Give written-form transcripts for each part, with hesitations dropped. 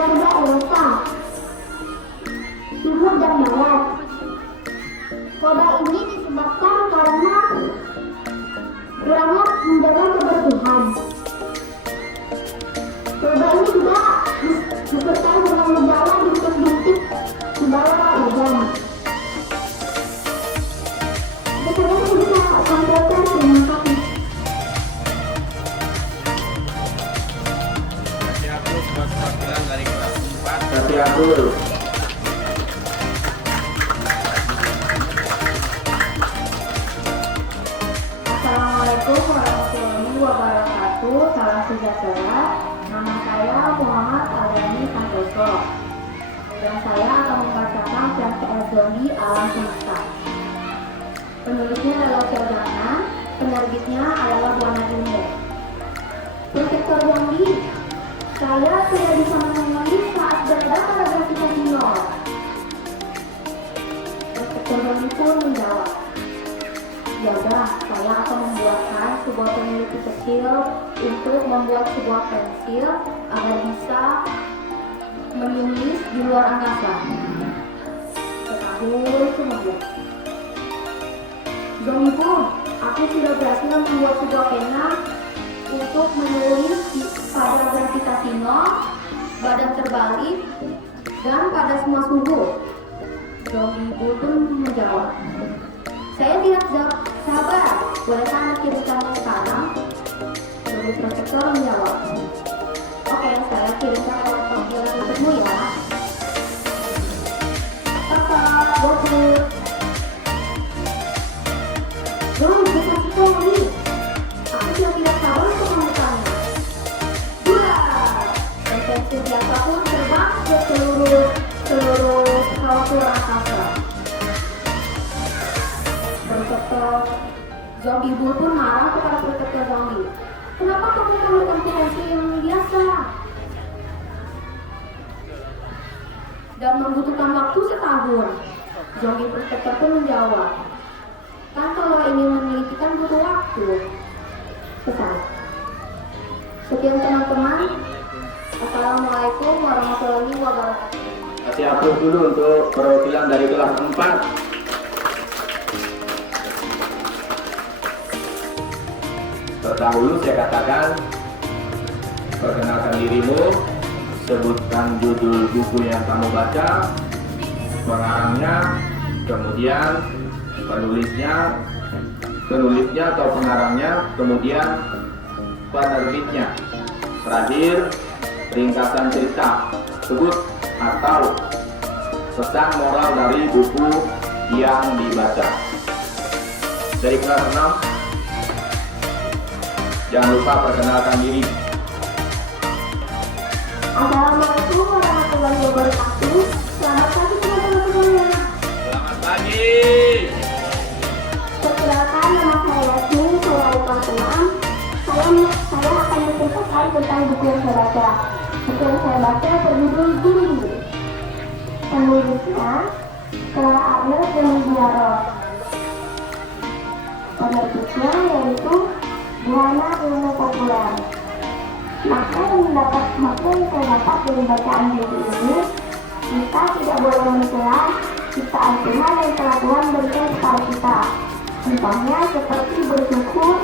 keluarga Elsa, ibu dan mayat. Wabah ini disebabkan karena kurangnya menjaga kebersihan. Wabah ini juga disertai dengan gejala bintik-bintik di bawah hujan. Sekarang saya bisa sampaikan, terima kasih. Perwakilan dari kelas 4. Kasih Abdul. Assalamualaikum warahmatullahi wabarakatuh. Salam sejahtera. Nama saya Muhammad Aliani Santoso. Dan saya akan membacakan PPR Zombie Alam Semesta. Penulisnya adalah Syahjana, penerbitnya adalah Buana Junior. Protektor zombie. Saya tidak bisa mengenali saat berada pada gravitasi nol. Protektor zombie pun menjawab, ya udah, saya akan membuatkan sebuah peneliti kecil untuk membuat sebuah pensil agar bisa menulis di luar angkasa. Setahun kemudian, zombie pun, aku sudah berhasil membuat sebuah pena untuk menulis pada gravitasi nol, badan terbalik, dan pada semua suhu. Zombie pun menjawab, saya tidak sabar, bolehkah Anda kirimkannya sekarang? Zombie protektor menjawab, oke, saya kirimkan lewat panggilan untukmu ya. Kakak, bagus. Bro, kita sekali. Aku sudah tidak sabar untuk membukannya. Dan pensil biasa pun terbang ke seluruh kawah angkasa. Protektor zombie bull pun marah kepada protektor zombie. Kenapa kamu memerlukan pensil yang biasa? Dan membutuhkan waktu setahun. Zombie protektor pun menjawab, kan kalau ingin meneliti kan butuh waktu. Selesai. Sekian teman-teman. Assalamualaikum warahmatullahi wabarakatuh. Kasih Abdul dulu untuk perwakilan dari kelas 4. Terdahulu saya katakan, perkenalkan dirimu, sebutkan judul buku yang kamu baca, pengarangnya, kemudian penulisnya atau pengarangnya, kemudian penerbitnya, terakhir ringkasan cerita sebut atau pesan moral dari buku yang dibaca. Dari kelas 6, jangan lupa perkenalkan diri. Assalamualaikum warahmatullahi wabarakatuh. Selamat pagi teman-teman semuanya. Selamat pagi. Perkenalkan, nama saya Yasmin, saya Alifah Tuan. Saya akan menceritakan tentang buku yang saya baca. Buku yang saya baca berjudul Guru. Penulisnya Clara Arnold dan Diaro. Penerbitnya yaitu Buana Ilmu Populer. Maka yang saya dapat dari bacaan buku ini, kita tidak boleh mencela ciptaan Tuhan yang telah Tuhan berikan kepada kita. Contohnya seperti bersyukur,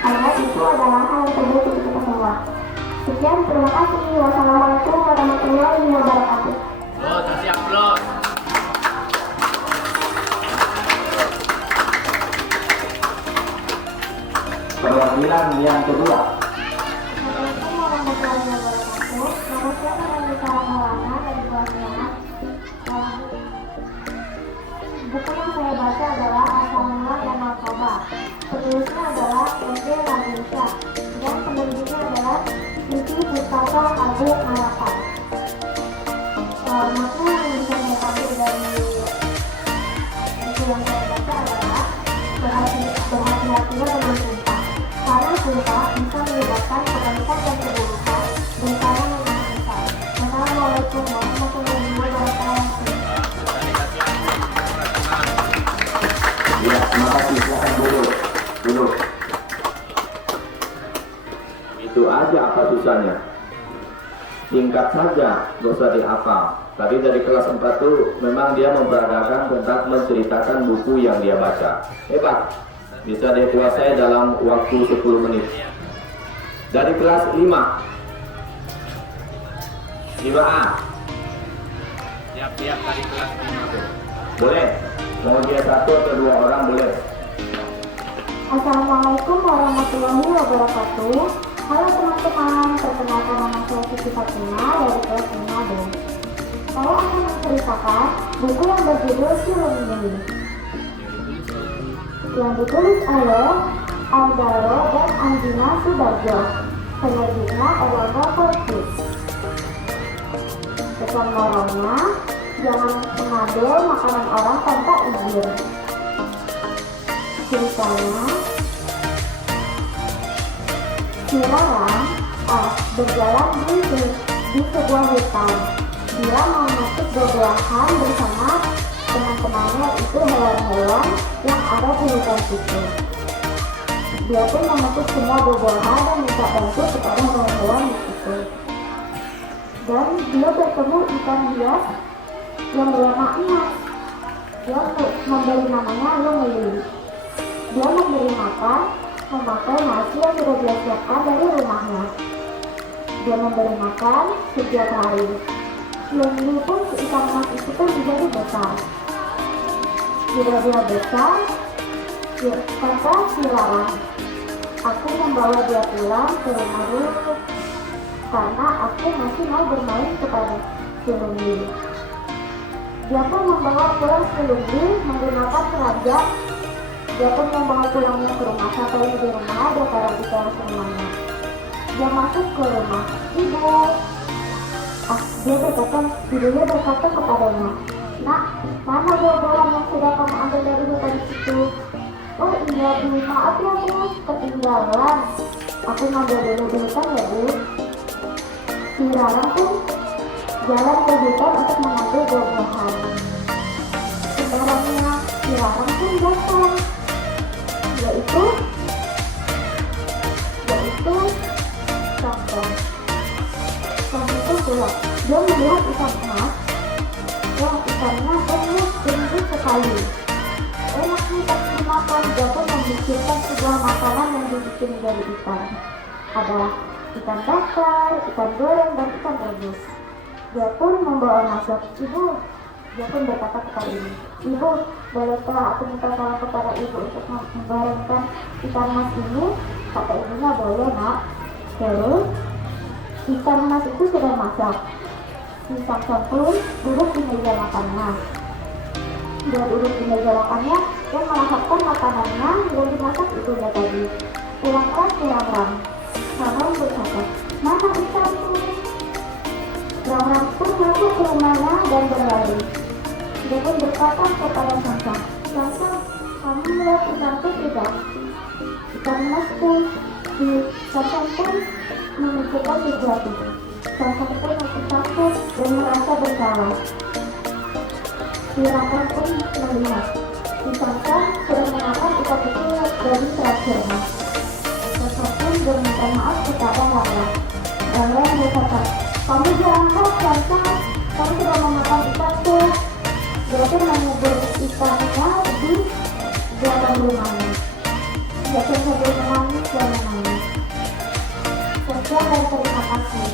karena itu adalah hal yang terbaik untuk kita semua. Sekian, terima kasih. Wassalamualaikum warahmatullahi wabarakatuh. Oh, kasih upload. Perwakilan yang kedua. Assalamualaikum warahmatullahi wabarakatuh. Nama saya Nandita Maulana dari kelas 6. Buku yang saya baca adalah Asal Mula dan Narkoba. Penulisnya adalah M.J. Ramadhan dan penerbitnya adalah Siti Pustaka Abu Harapan. Makna yang bisa saya ambil dari buku yang saya baca adalah berhati-hatilah dan bersumpah. Karena sumpah bisa menyebabkan kebaikan dan keburukan, bencana yang besar. Assalamualaikum warahmatullahi wabarakatuh. Ya, terima kasih. Silakan dulu. Itu aja apa susahnya? singkat saja, gak usah dihafal. Tapi dari kelas 4 tuh memang dia memperagakan tentang menceritakan buku yang dia baca. Hebat, bisa dia kuasai dalam waktu 10 menit. Dari kelas 5 5A, Siap-siap dari kelas 5 tuh. boleh? Mau dia 1 atau 2 orang boleh? Assalamualaikum warahmatullahi wabarakatuh. Halo teman-teman, perkenalkan nama saya Siti Fatima dari kelas 5B. Saya akan menceritakan buku yang berjudul Cilunggi yang ditulis oleh Aldaro dan Anjina Sudarjo. Penerbitnya Elonor Portis. Pesan moralnya, jangan mengambil makanan orang tanpa izin. Ceritanya, si Rarang berjalan di sebuah hutan. Dia mau memetik buah-buahan bersama teman-temannya, itu hewan-hewan yang ada di hutan itu. Dia pun memetik semua buah-buahan dan minta bantu kepada hewan-hewan di situ. Dan dia bertemu ikan hias yang berwarna emas. Dia memberi namanya Lungli. Dia memberi makan memakai nasi yang sudah dia siapkan dari rumahnya. Dia memberi makan setiap hari. Lungli pun si ikan emas itu pun menjadi besar. Bila dia besar, kata si Rarang, aku membawa dia pulang ke rumah dulu, karena aku masih mau bermain kepada si Lungli. Dia pun membawa pulang si Lungli menggunakan keranjang. Dia pun membawa pulangnya ke rumah. Sampai di rumah, dia taruh di teras rumahnya. Dia masuk ke rumah. Ibu, ibunya berkata kepadanya, nak, mana buah-buahan yang sudah kamu ambil dari hutan itu? Oh iya bu, maaf ya bu, ketinggalan. Aku ngambil dulu di hutan ya bu. Si Rarang pun jalan ke hutan untuk mengambil buah-buahan. Sebenarnya si Rarang pun datang, yaitu Sangkong. Sangkong itu pulang. Dia melihat ikan emas yang ikannya tinggi sekali. Enak nih tak dimakan. Dia pun memikirkan sebuah makanan yang dibikin dari ikan. Ada ikan bakar, ikan goreng, dan ikan rebus. Dia pun membawa masak. Ibu, dia pun berkata kepada ibu, bolehkah aku minta tolong kepada ibu untuk menggorengkan ikan emas ini? Kata ibunya, boleh nak. Terus ikan emas itu sudah masak. Si Sangkong pun duduk di meja makannya. Dia duduk di meja makannya dan melahapkan makanannya yang dimasak ibunya tadi. Pulanglah si Rarang. Rarang berkata, mana ikanku? Rarang pun masuk ke rumahnya dan berlari. Dia pun berkata kepada Sangkong, Sangkong, kamu melihat ikanku tidak? Ikan emas pun. Si Sangkong pun memikirkan sesuatu. Sangkong pun masih takut dan merasa bersalah. Si Rarang pun melihat si Sangkong sudah memakan ikan itu dari terakhirnya. Sangkong pun meminta maaf kepada Rarang. Rarang berkata, kamu jahat Sangkong, kamu sudah memakan ikanku. Dia pun mengubur ikannya di belakang rumahnya. Dia pun sambil menangis dan menangis. Sekian dan terima kasih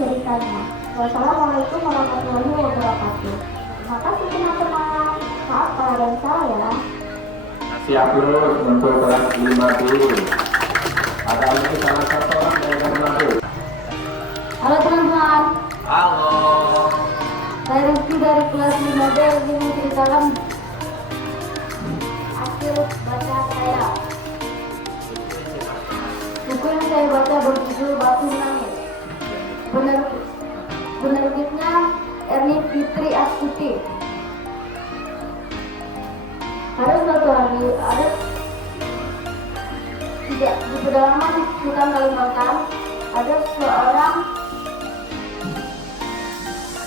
ceritanya. Wassalamualaikum warahmatullahi wabarakatuh. Terima kasih teman-teman. Maaf kalau ada yang salah ya. Siap dulu untuk kelas 5B. Ada lagi salah satu orang dari Manado. Halo teman-teman. Halo. Saya Rizky dari kelas 5B ingin menceritakan hasil baca saya. Buku yang saya baca berjudul Batu Menangis. Penerbitnya Erni Fitri Astuti. Ada suatu hari, di pedalaman hutan Kalimantan, ada seorang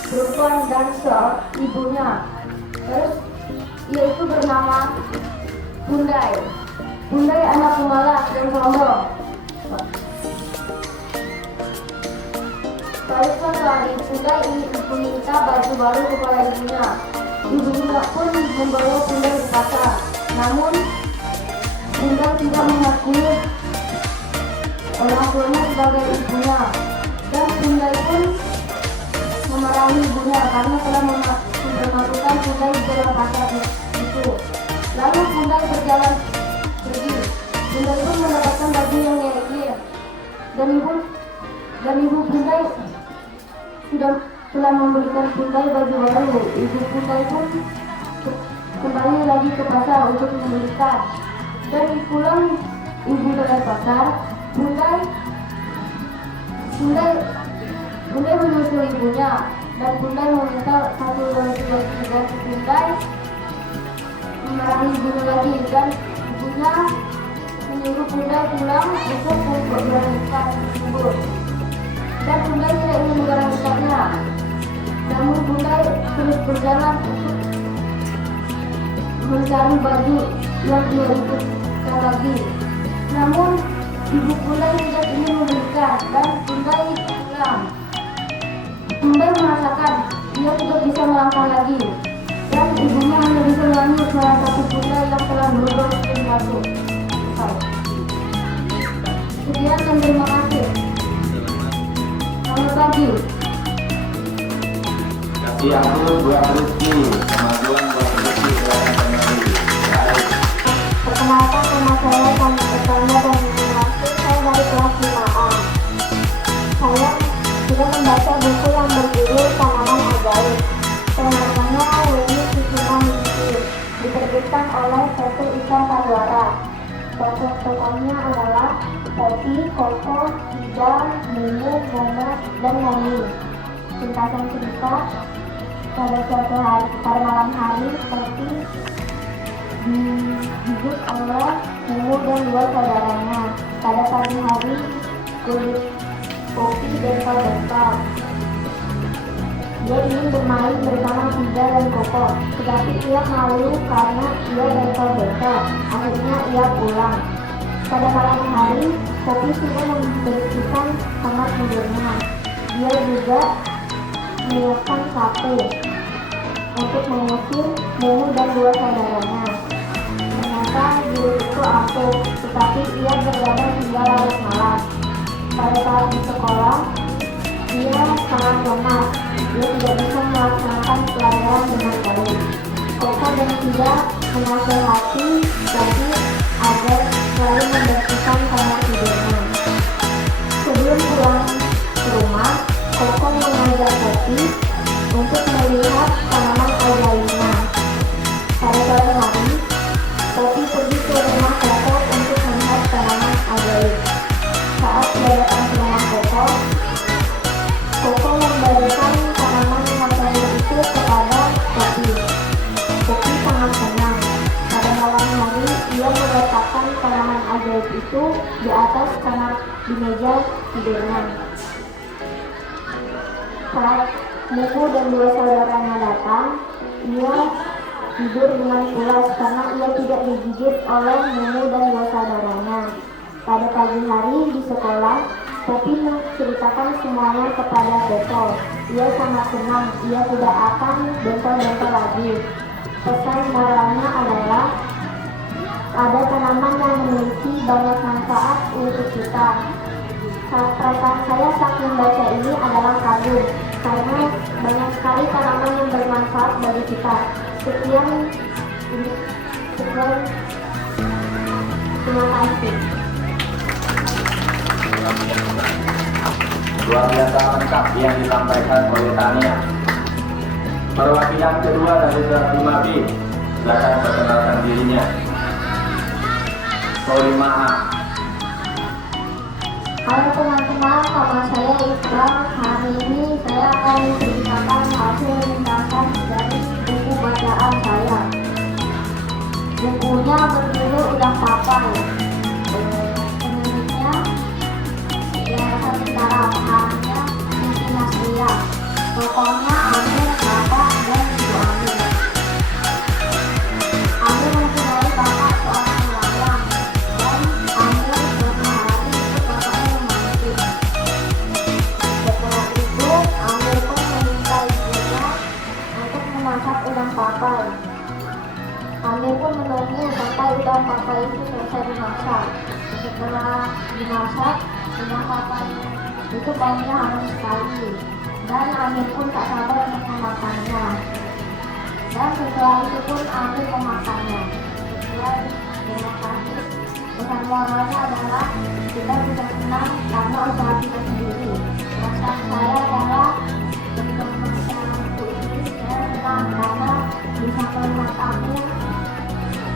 perempuan dan ibunya. Terus ia itu bernama Bundai. Bundai anak pemalas dan sombong. Lalu suatu hari Bunda meminta baju baru kepada ibunya. Ibunya pun membawa Bunda ke pasar. Namun Bunda tidak mengakui orang tuanya sebagai ibunya, dan Bunda pun memarahi ibunya karena telah memasukkan Bunda di dalam pasar itu. Lalu Bunda berjalan pergi. Bunda pun mendapatkan baju yang miliknya, dan ibu Bunda telah membelikan Bunda baju baru. Ibu Bunda pun kembali lagi ke pasar untuk membelikan. Dan pulang ibu dari pasar, Bunda menyusul ibunya, dan Bunda meminta satu lagi, dan Bunda memarahi ibunya lagi, dan ibunya menyuruh Bunda pulang untuk membersihkan tersebut. Dan Bunda tidak ingin menggaramikannya. Namun Bunda terus berjalan untuk mencari baju yang dia inginkan lagi. Namun ibu Bunda tidak ingin membelikan, dan Bunda pulang. Bunda merasakan dia tidak bisa melangkah lagi, dan ibunya hanya bisa menangis salah satu Bunda yang telah berubah menjadi batu. Sekian dan terima kasih. Selamat pagi. Kasih ampun buat rezeki, kemajuan buat rezeki, silakan kembali. Baik. Perkenalkan, nama saya Sani Petanya dan Minasi. Saya dari kelas 5A. Saya sudah membaca buku yang berjudul Tanaman Ajaib. Pengarangnya Weni Kusuma Ningsih, diterbitkan oleh PT Ikan Tadwara. Tokoh-tokohnya adalah Poppy, Koko, Ida, Mumu, Mona, dan Moni. Ringkasan cerita: pada malam hari, Poppy dihidup oleh Mumu dan dua saudaranya. Pada pagi hari, kulit Poppy bengkal-bengkal. Dia ingin bermain bersama Ida dan Koko, tetapi ia malu karena ia bengkal-bengkal. Akhirnya ia pulang. Pada malam hari, Poppy sudah membersihkan kamar tidurnya. Dia juga menyiapkan sapu untuk mengusir Mumu dan dua saudaranya. Ternyata dia itu apuk, tetapi ia bergadang hingga larut malam. Pada saat di sekolah, dia sangat lemah. Dia tidak bisa melaksanakan pelajaran dengan baik. Koko dan Ida menasihati Poppy agar selalu membersihkan kamar tidurnya. Sebelum pulang ke rumah, Koko mengajak Poppy untuk melihat tanaman ajaibnya. Pada sore hari, Poppy pergi ke rumah Koko untuk melihat tanaman ajaib. Saat dia datang ke rumah Koko, Koko memberikan tanaman ajaib itu kepada Poppy. Poppy sangat senang. Pada malam hari, ia meletakkan tanaman ajaib itu di atas kamar di meja tidurnya. Saat Mumu dan dua saudaranya datang, ia tidur dengan pulas karena ia tidak digigit oleh Mumu dan dua saudaranya. Pada pagi hari di sekolah, Poppy menceritakan semuanya kepada Koko. Ia sangat senang, ia tidak akan bengkal-bengkal lagi. Pesan moralnya adalah ada tanaman yang memiliki banyak manfaat untuk kita. Perasaan saya saat membaca ini adalah kagum, karena banyak sekali tanaman yang bermanfaat bagi kita. Sekian, terima kasih. Luar biasa lengkap yang disampaikan oleh Tania. Perwakilan kedua dari kelas 5B, silakan perkenalkan dirinya. Solimaha. Halo teman-teman, nama saya Iqbal. Hari ini saya akan menceritakan hasil ringkasan dari buku bacaan saya. Bukunya berjudul Udah Papai. Penulisnya Yayasan Bintara, perannya Siti Nasria. Tokohnya Amir, Bapak, dan Ibu Amir. Amir mempunyai bapak seorang nelayan, dan Amir suatu hari itu bapaknya memancing. Setelah itu dimasak, sedang kapan itu baunya harum sekali, dan Amir pun tak sabar untuk memakannya. Dan setelah itu pun Amir memakannya. Sekian, terima kasih. Pesan moralnya adalah kita bisa senang karena usaha kita sendiri. Pesan saya adalah ketika memesan buku ini saya senang karena bisa melihat Amir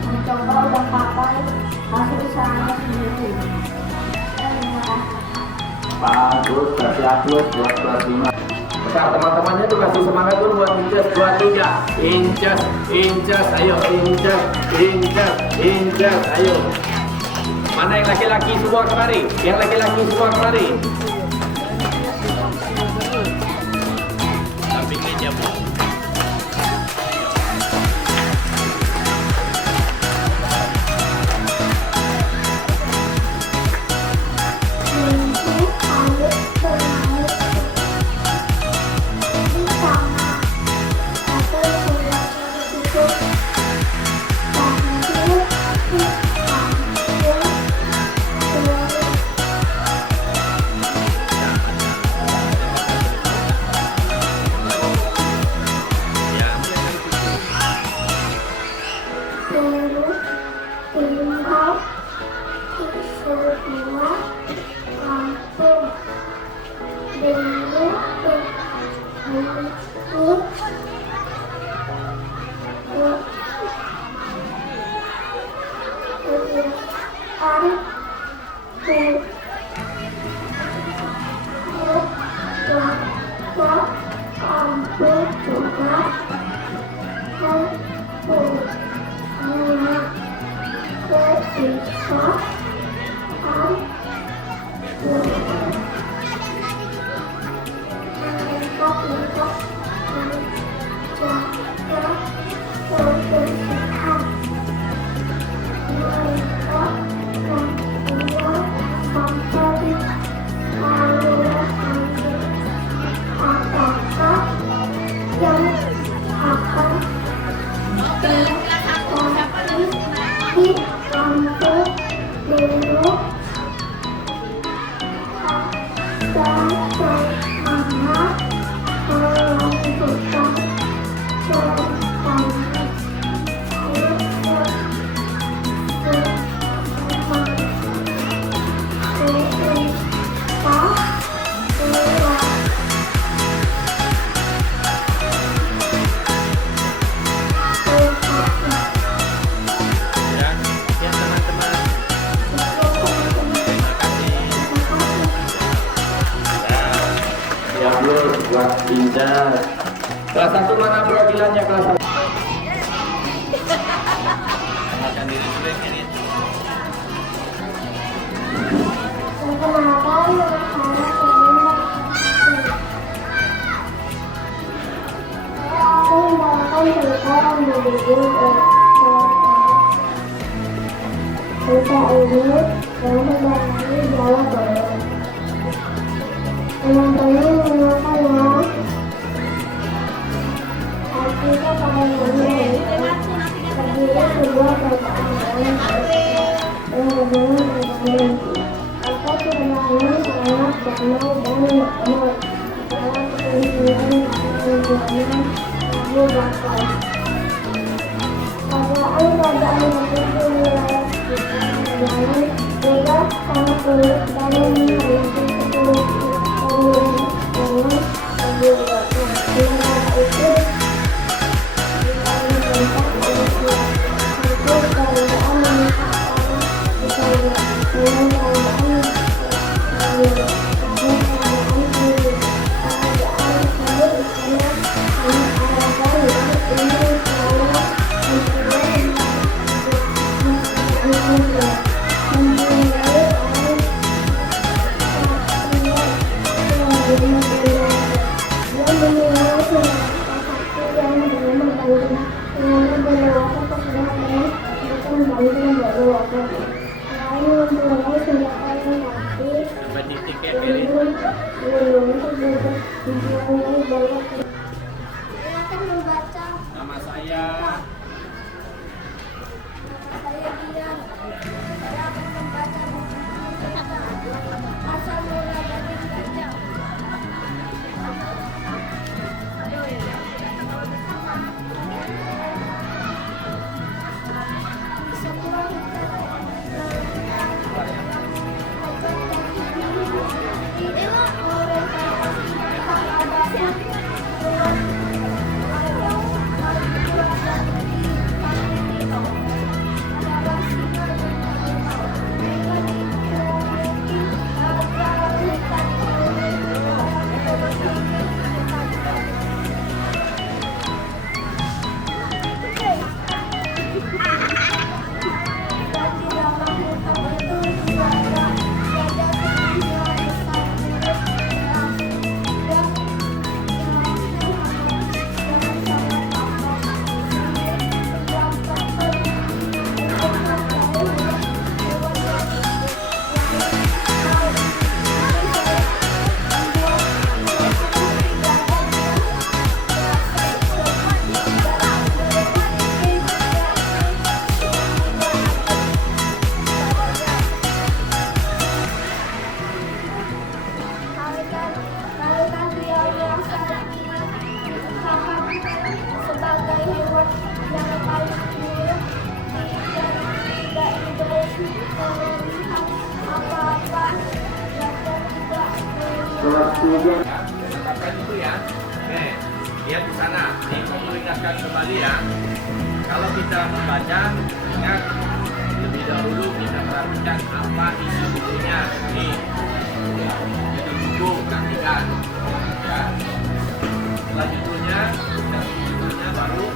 mencoba udah pakai hasil usahanya sendiri. Terima kasih. Bagus, kasih aplaus buat kelas 5. Nah, teman-temannya tuh kasih semangat dulu buat Incas 23. Incas, ayo Incas, ayo. Mana yang laki-laki semua kemari? Yang laki-laki semua kemari. Tapi meja bu. Buat Incas. Kelas 1 mana perwakilannya kelas 1? Cerita ini mengenai Jawa Barat. Teman-teman mengenalkan ya. Artinya pada dunia terdiri sebuah perkataan yang berbeda dengan apa sebenarnya sangat damai dan makmur dalam keinginan perjuangan Abu Bakar. Kerajaan yang itu wilayah jalan juga sangat sulit dan memiliki kesulitan dengan Abu Bakar. Sementara itu silakan membaca. Nama saya Saya Dian. Saya akan membaca buku cerita Asal mula daging gajah. Sebuah hutan inilah mereka sebagai hewan yang paling mirip dan tidak terlihat apa-apa dan tidak terlihat. Tetapkan itu ya. Lihat di sana. Ini komunikasikan kembali ya. Kalau kita membaca, ingat lebih dahulu kita perhatikan apa isi bukunya. Nih, jadi buku perhatikan. Ya. Selanjutnya, baru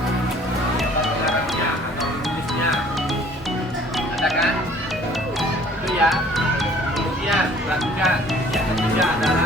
pengarangnya atau tulisnya. Ada kan? Itu ya. Kemudian perhatikan yang ketiga adalah